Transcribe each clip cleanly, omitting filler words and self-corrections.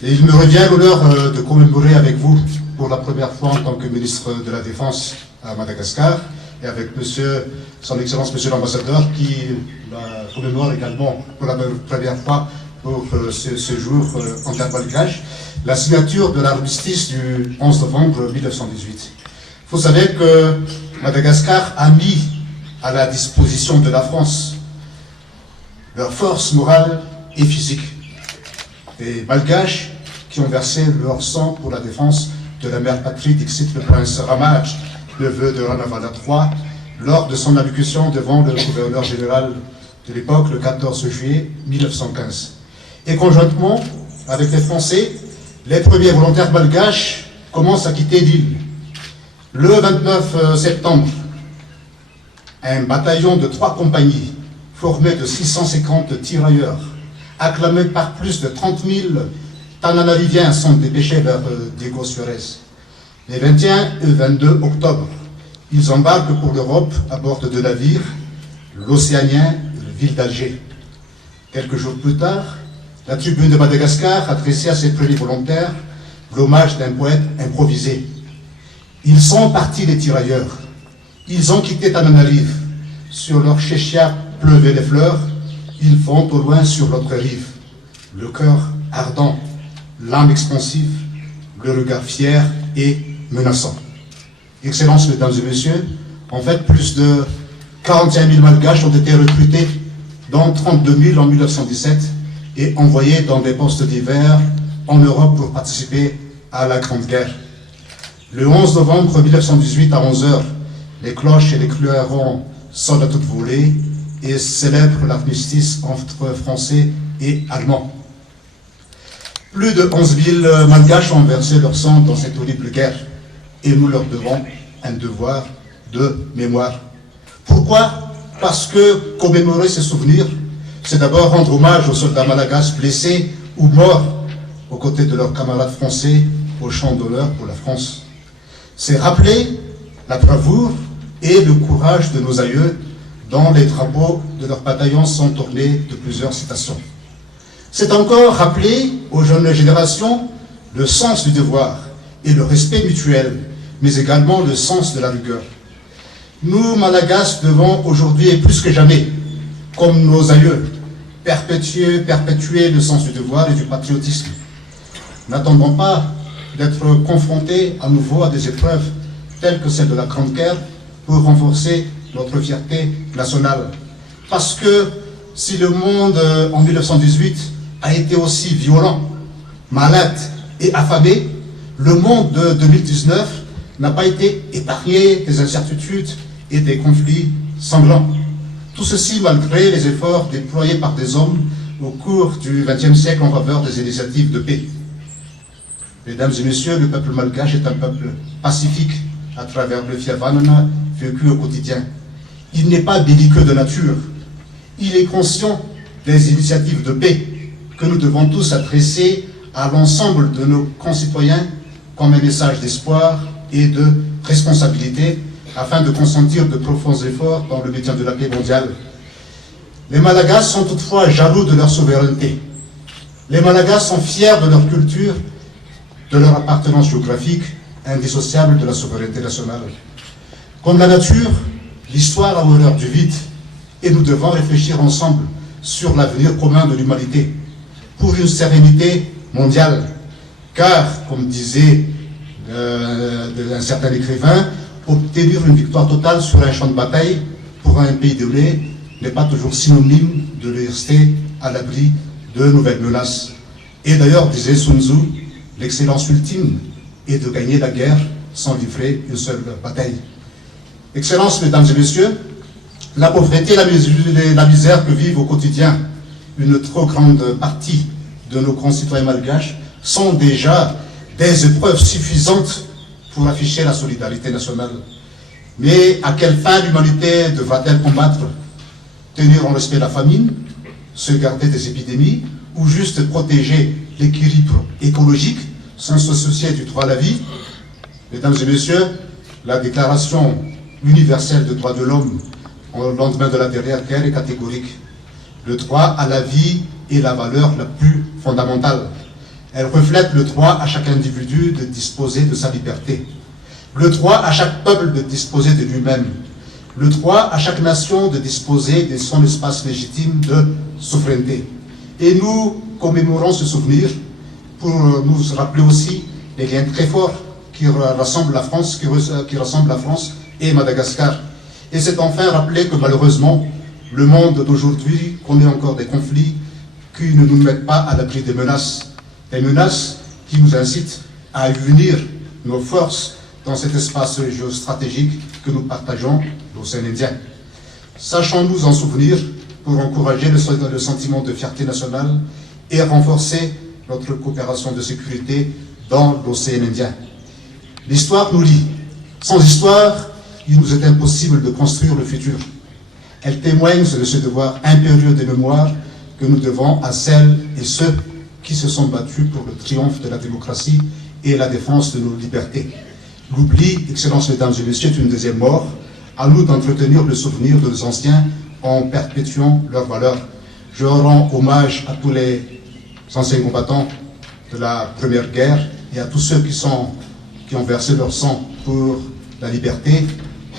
Et il me revient l'honneur de commémorer avec vous, pour la première fois en tant que ministre de la Défense à Madagascar, et avec son Excellence Monsieur l'Ambassadeur, qui la commémore également pour la première fois pour ce jour interbalkage, la signature de l'armistice du 11 novembre 1918. Vous savez que Madagascar a mis à la disposition de la France leur force morale et physique. Des Malgaches qui ont versé leur sang pour la défense de la mère patrie, dixit le prince Ramaj, neveu de Ranavala III, lors de son allocution devant le gouverneur général de l'époque, le 14 juillet 1915. Et conjointement avec les Français, les premiers volontaires malgaches commencent à quitter l'île. Le 29 septembre, un bataillon de 3 compagnies, formé de 650 tirailleurs, acclamés par plus de 30 000 Tananariviens, sont dépêchés vers Diego Suarez. Les 21 et 22 octobre, ils embarquent pour l'Europe à bord de 2 navires, l'Océanien et le Ville d'Alger. Quelques jours plus tard, la tribune de Madagascar adressait à ses premiers volontaires l'hommage d'un poète improvisé. Ils sont partis les tirailleurs. Ils ont quitté Tananarive. Sur leur chéchia pleuvaient les fleurs. Ils vont au loin sur l'autre rive. Le cœur ardent, l'âme expansive, le regard fier et menaçant. Excellences, mesdames et messieurs, en fait, plus de 41 000 Malgaches ont été recrutés, dont 32 000 en 1917, et envoyés dans des postes divers en Europe pour participer à la Grande Guerre. Le 11 novembre 1918 à 11h, les cloches et les clairons sonnent à toute volée et célèbrent l'armistice entre Français et Allemands. Plus de 11 000 Malgaches ont versé leur sang dans cette horrible guerre et nous leur devons un devoir de mémoire. Pourquoi? Parce que commémorer ces souvenirs, c'est d'abord rendre hommage aux soldats malagasy blessés ou morts aux côtés de leurs camarades français au champ d'honneur pour la France. C'est rappeler la bravoure et le courage de nos aïeux dont les drapeaux de leurs bataillons sont ornés de plusieurs citations. C'est encore rappeler aux jeunes générations le sens du devoir et le respect mutuel, mais également le sens de la rigueur. Nous, Malagasy, devons aujourd'hui et plus que jamais, comme nos aïeux, perpétuer le sens du devoir et du patriotisme. N'attendons pas d'être confrontés à nouveau à des épreuves telles que celle de la Grande Guerre pour renforcer notre fierté nationale. Parce que si le monde en 1918 a été aussi violent, malade et affamé, le monde de 2019 n'a pas été épargné des incertitudes et des conflits sanglants. Tout ceci malgré les efforts déployés par des hommes au cours du XXe siècle en faveur des initiatives de paix. Mesdames et messieurs, le peuple malgache est un peuple pacifique à travers le fiavanana vécu au quotidien. Il n'est pas belliqueux de nature. Il est conscient des initiatives de paix que nous devons tous adresser à l'ensemble de nos concitoyens comme un message d'espoir et de responsabilité afin de consentir de profonds efforts dans le maintien de la paix mondiale. Les Malagasy sont toutefois jaloux de leur souveraineté. Les Malagasy sont fiers de leur culture, de leur appartenance géographique, indissociable de la souveraineté nationale. Comme la nature, l'histoire a horreur du vide, et nous devons réfléchir ensemble sur l'avenir commun de l'humanité, pour une sérénité mondiale. Car, comme disait un certain écrivain, obtenir une victoire totale sur un champ de bataille pour un pays donné n'est pas toujours synonyme de rester à l'abri de nouvelles menaces. Et d'ailleurs, disait Sun Tzu, l'excellence ultime est de gagner la guerre sans livrer une seule bataille. Excellences, mesdames et messieurs, la pauvreté et la misère que vivent au quotidien une trop grande partie de nos concitoyens malgaches sont déjà des épreuves suffisantes pour afficher la solidarité nationale. Mais à quelle fin l'humanité devra-t-elle combattre? Tenir en respect la famine, se garder des épidémies, ou juste protéger l'équilibre écologique sans se soucier du droit à la vie? Mesdames et messieurs, la Déclaration universelle des droits de l'homme au lendemain de la dernière guerre est catégorique. Le droit à la vie est la valeur la plus fondamentale. Elle reflète le droit à chaque individu de disposer de sa liberté, le droit à chaque peuple de disposer de lui-même, le droit à chaque nation de disposer de son espace légitime de souveraineté. Et nous commémorons ce souvenir pour nous rappeler aussi les liens très forts qui rassemblent la France, et Madagascar. Et c'est enfin rappeler que malheureusement, le monde d'aujourd'hui connaît encore des conflits qui ne nous mettent pas à l'abri des menaces qui nous incitent à unir nos forces dans cet espace géostratégique que nous partageons, l'océan Indien. Sachons nous en souvenir pour encourager le sentiment de fierté nationale et renforcer notre coopération de sécurité dans l'océan Indien. L'histoire nous lie. Sans histoire, il nous est impossible de construire le futur. Elle témoigne de ce devoir impérieux de mémoire que nous devons à celles et ceux qui se sont battus pour le triomphe de la démocratie et la défense de nos libertés. L'oubli, Excellences, Mesdames et Messieurs, est une deuxième mort. À nous d'entretenir le souvenir de nos anciens en perpétuant leurs valeurs. Je rends hommage à tous les anciens combattants de la Première Guerre et à tous ceux qui ont versé leur sang pour la liberté.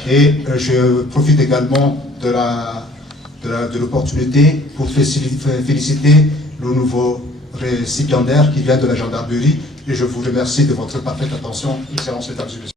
Et je profite également de l'opportunité pour féliciter le nouveau récipiendaire qui vient de la gendarmerie. Et je vous remercie de votre parfaite attention, Excellences, Mesdames et Messieurs.